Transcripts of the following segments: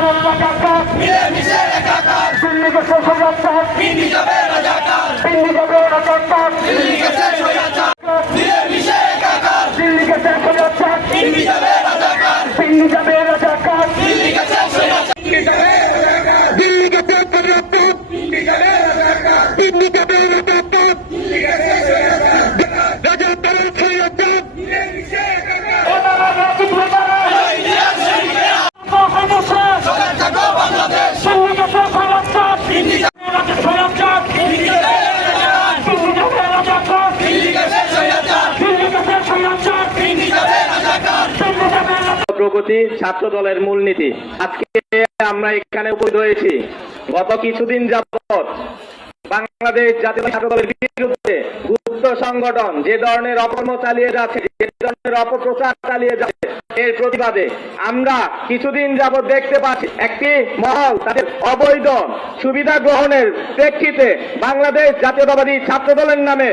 সাধারণ রাজাকার মিলে মিশে একাকার দিল্লি গেছে সজাচার পিন্ডি যাবে রাজাকার দিল্লি যাবে রাজাকার দিল্লি গেছে সোজাচার মিলে মিশে একাকার দিল্লি পিন্ডি যাবে রাজাকার দিল্লি যাবে রাজাকার দিল্লি গেছে সোজাচার দিল্লি গেছে সজাচার পিন্ডি যাবে রাজাকার দিল্লি যাবে রাজাকার দিল্লি গেছে সোজাচার রাজাকারের সজাচার মিলে মিশে একাকার ওনারা রাজীব নেতারা ইন্ডিয়ান সৈনিকেরা হয়েছে সজাগ থাকো বাংলাদেশ দিল্লি গেছে সজাচার পিন্ডি যাবে রাজা সজাচার দিল্লি যাবে রাজাকার দিল্লি যাবে রাজাকার দিল্লি গেছে সোজাচার দিল্লি গেছে সজাচার পিন্ডি যাবে রাজাকার দিল্লি যাবে প্রগতি ছাত্র দলের মূলনীতি আজকে আমরা এখানে উপস্থিত হয়েছি। গত কিছুদিন যাবত বাংলাদেশ জাতীয় ছাত্র দলের বিরুদ্ধে গুপ্ত সংগঠন, যে ধরনের অকর্ম চালিয়ে যাচ্ছে যে অপপ্রচার চালিয়ে যাচ্ছে এর প্রতিবাদে আমরা কিছুদিন যাবৎ দেখতে পাচ্ছি একটি মহল, তাদের অবৈধ সুবিধা গ্রহণের প্রেক্ষিতে বাংলাদেশ জাতীয়তাবাদী ছাত্র দলের নামে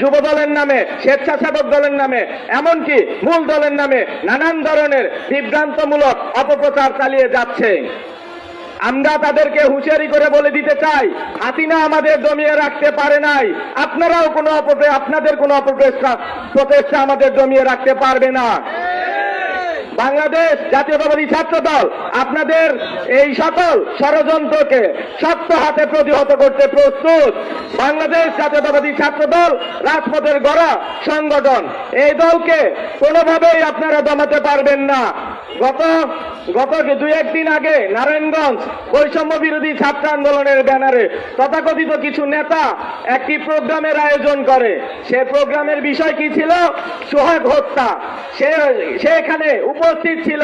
যুব দলের নামে, স্বেচ্ছাসেবক দলের নামে, এমনকি মূল দলের নামে নানান ধরনের বিভ্রান্তমূলক অপপ্রচার চালিয়ে যাচ্ছে। আমরা তাদেরকে হুঁশিয়ারি করে বলে দিতে চাই, হাসিনা আমাদের জমিয়ে রাখতে পারে নাই। আপনারাও কোনো অপপ্রে, আপনাদের কোনো অপপ্রচেষ্টা প্রচেষ্টা আমাদের জমিয়ে রাখতে পারবে না। বাংলাদেশ জাতীয়তাবাদী ছাত্র দল, আপনাদের এই সকল ষড়যন্ত্রকে শক্ত হাতে প্রতিহত করতে প্রস্তুত। বাংলাদেশ জাতীয়তাবাদী ছাত্র দল, রাজপথের গড়া সংগঠন, এই দলকে কোনোভাবেই আপনারা দমাতে পারবেন না। গত গত দুই একদিন আগে নারায়ণগঞ্জ বৈষম্য বিরোধী ছাত্র আন্দোলনের ব্যানারে তথাকথিত কিছু নেতা একটি প্রোগ্রামের আয়োজন করে। সে প্রোগ্রামের বিষয় কি ছিল? সোহাগ হত্যা। সে সেখানে উপস্থিত ছিল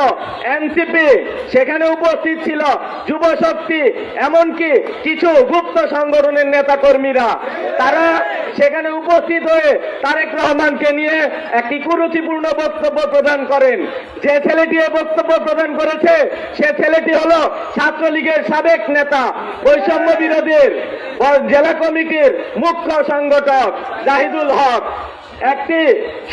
এনসিপি, সেখানে উপস্থিত ছিল যুব শক্তি এমনকি কিছু গুপ্ত সংগঠনের নেতা কর্মীরা তারা সেখানে উপস্থিত হয়ে তারেক রহমানকে নিয়ে একটি কুরুচিপূর্ণ বক্তব্য প্রদান করেন। যে ছেলেটি এ বক্তব্য প্রদান করেছে, সে ছেলেটি হল ছাত্রলীগের সাবেক নেতা, বৈষম্য বিরোধীর জেলা কমিটির মুখ্য সংগঠক জাহিদুল হক। একটি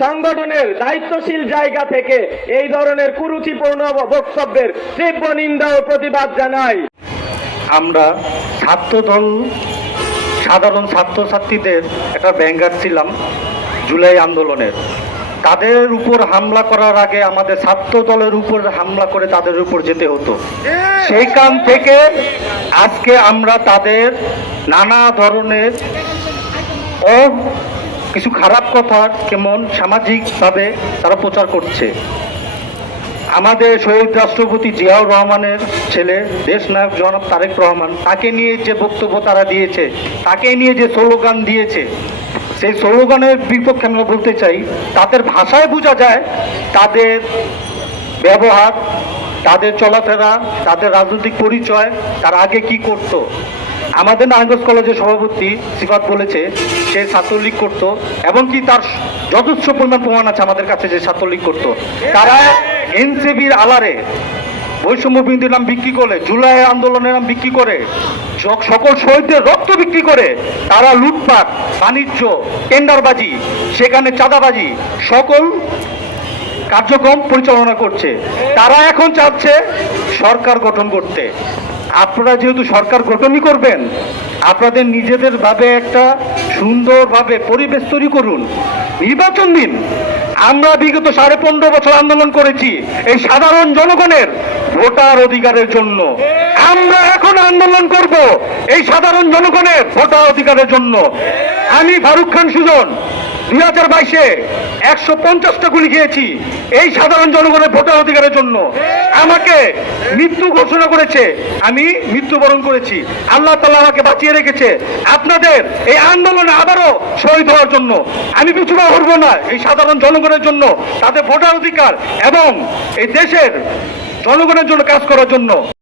সংগঠনের দায়িত্বশীল জায়গা থেকে এই ধরনের কুরুচিপূর্ণ বক্তব্যের তীব্র নিন্দা ও প্রতিবাদ জানাই আমরা ছাত্রদল সাধারণ ছাত্রছাত্রীদের একটা ব্যাঙ্গার ছিলাম, জুলাই আন্দোলনের। তাদের উপর হামলা করার আগে আমাদের ছাত্র দলের উপর হামলা করে তাদের উপর যেতে হতো। সেইখান থেকে আজকে আমরা তাদের নানা ধরনের ও কিছু খারাপ কথা কেমন সামাজিকভাবে তারা প্রচার করছে। আমাদের শহীদ রাষ্ট্রপতি জিয়াউর রহমানের ছেলে দেশ নায়ক জনাব তারেক রহমান, তাকে নিয়ে যে বক্তব্য তারা দিয়েছে, তাকে নিয়ে যে স্লোগান দিয়েছে, সেই স্লোগানের বিপক্ষে আমরা বলতে চাই, তাদের ভাষায় বোঝা যায় তাদের ব্যবহার, তাদের চলাফেরা, তাদের রাজনৈতিক পরিচয়, তার আগে কি করত। আমাদের নারায়ণগঞ্জ কলেজের সভাপতি সিফাত বলেছে, সে ছাত্রলীগ করত এবং কি তার যথেষ্ট পরিমাণ প্রমাণ আছে আমাদের কাছে যে ছাত্রলীগ করত। তারা এনসিবির আলারে বৈষম্য বিন্দুর নাম বিক্রি করে, জুলাই আন্দোলনের নাম বিক্রি করে সকল শহীদদের রক্ত বিক্রি করে, তারা লুটপাট, বাণিজ্য, টেন্ডারবাজি, সেখানে চাঁদাবাজি, সকল কার্যক্রম পরিচালনা করছে। তারা এখন চাচ্ছে সরকার গঠন করতে। আপনারা যেহেতু সরকার গঠনই করবেন, আপনাদের নিজেদের ভাবে একটা সুন্দরভাবে পরিবেশ তৈরি করুন। নির্বাচন দিন। আমরা বিগত সাড়ে পনেরো বছর আন্দোলন করেছি এই সাধারণ জনগণের ভোটার অধিকারের জন্য। আমরা এখন আন্দোলন করব এই সাধারণ জনগণের ভোটার অধিকারের জন্য। আমি ফারুক খান সুজন, দুই হাজার বাইশে একশো পঞ্চাশটা গুলি খেয়েছি এই সাধারণ জনগণের ভোটার অধিকারের জন্য। আমাকে মৃত্যু ঘোষণা করেছে। আমি মৃত্যুবরণ করেছি। আল্লাহ তাল্লাহ আমাকে বাঁচিয়ে রেখেছে। আপনাদের এই আন্দোলনে আবারও শহীদ হওয়ার জন্য। আমি পিছুপা হরব না এই সাধারণ জনগণের জন্য, তাদের ভোটার অধিকার এবং এই দেশের জনগণের জন্য কাজ করার জন্য।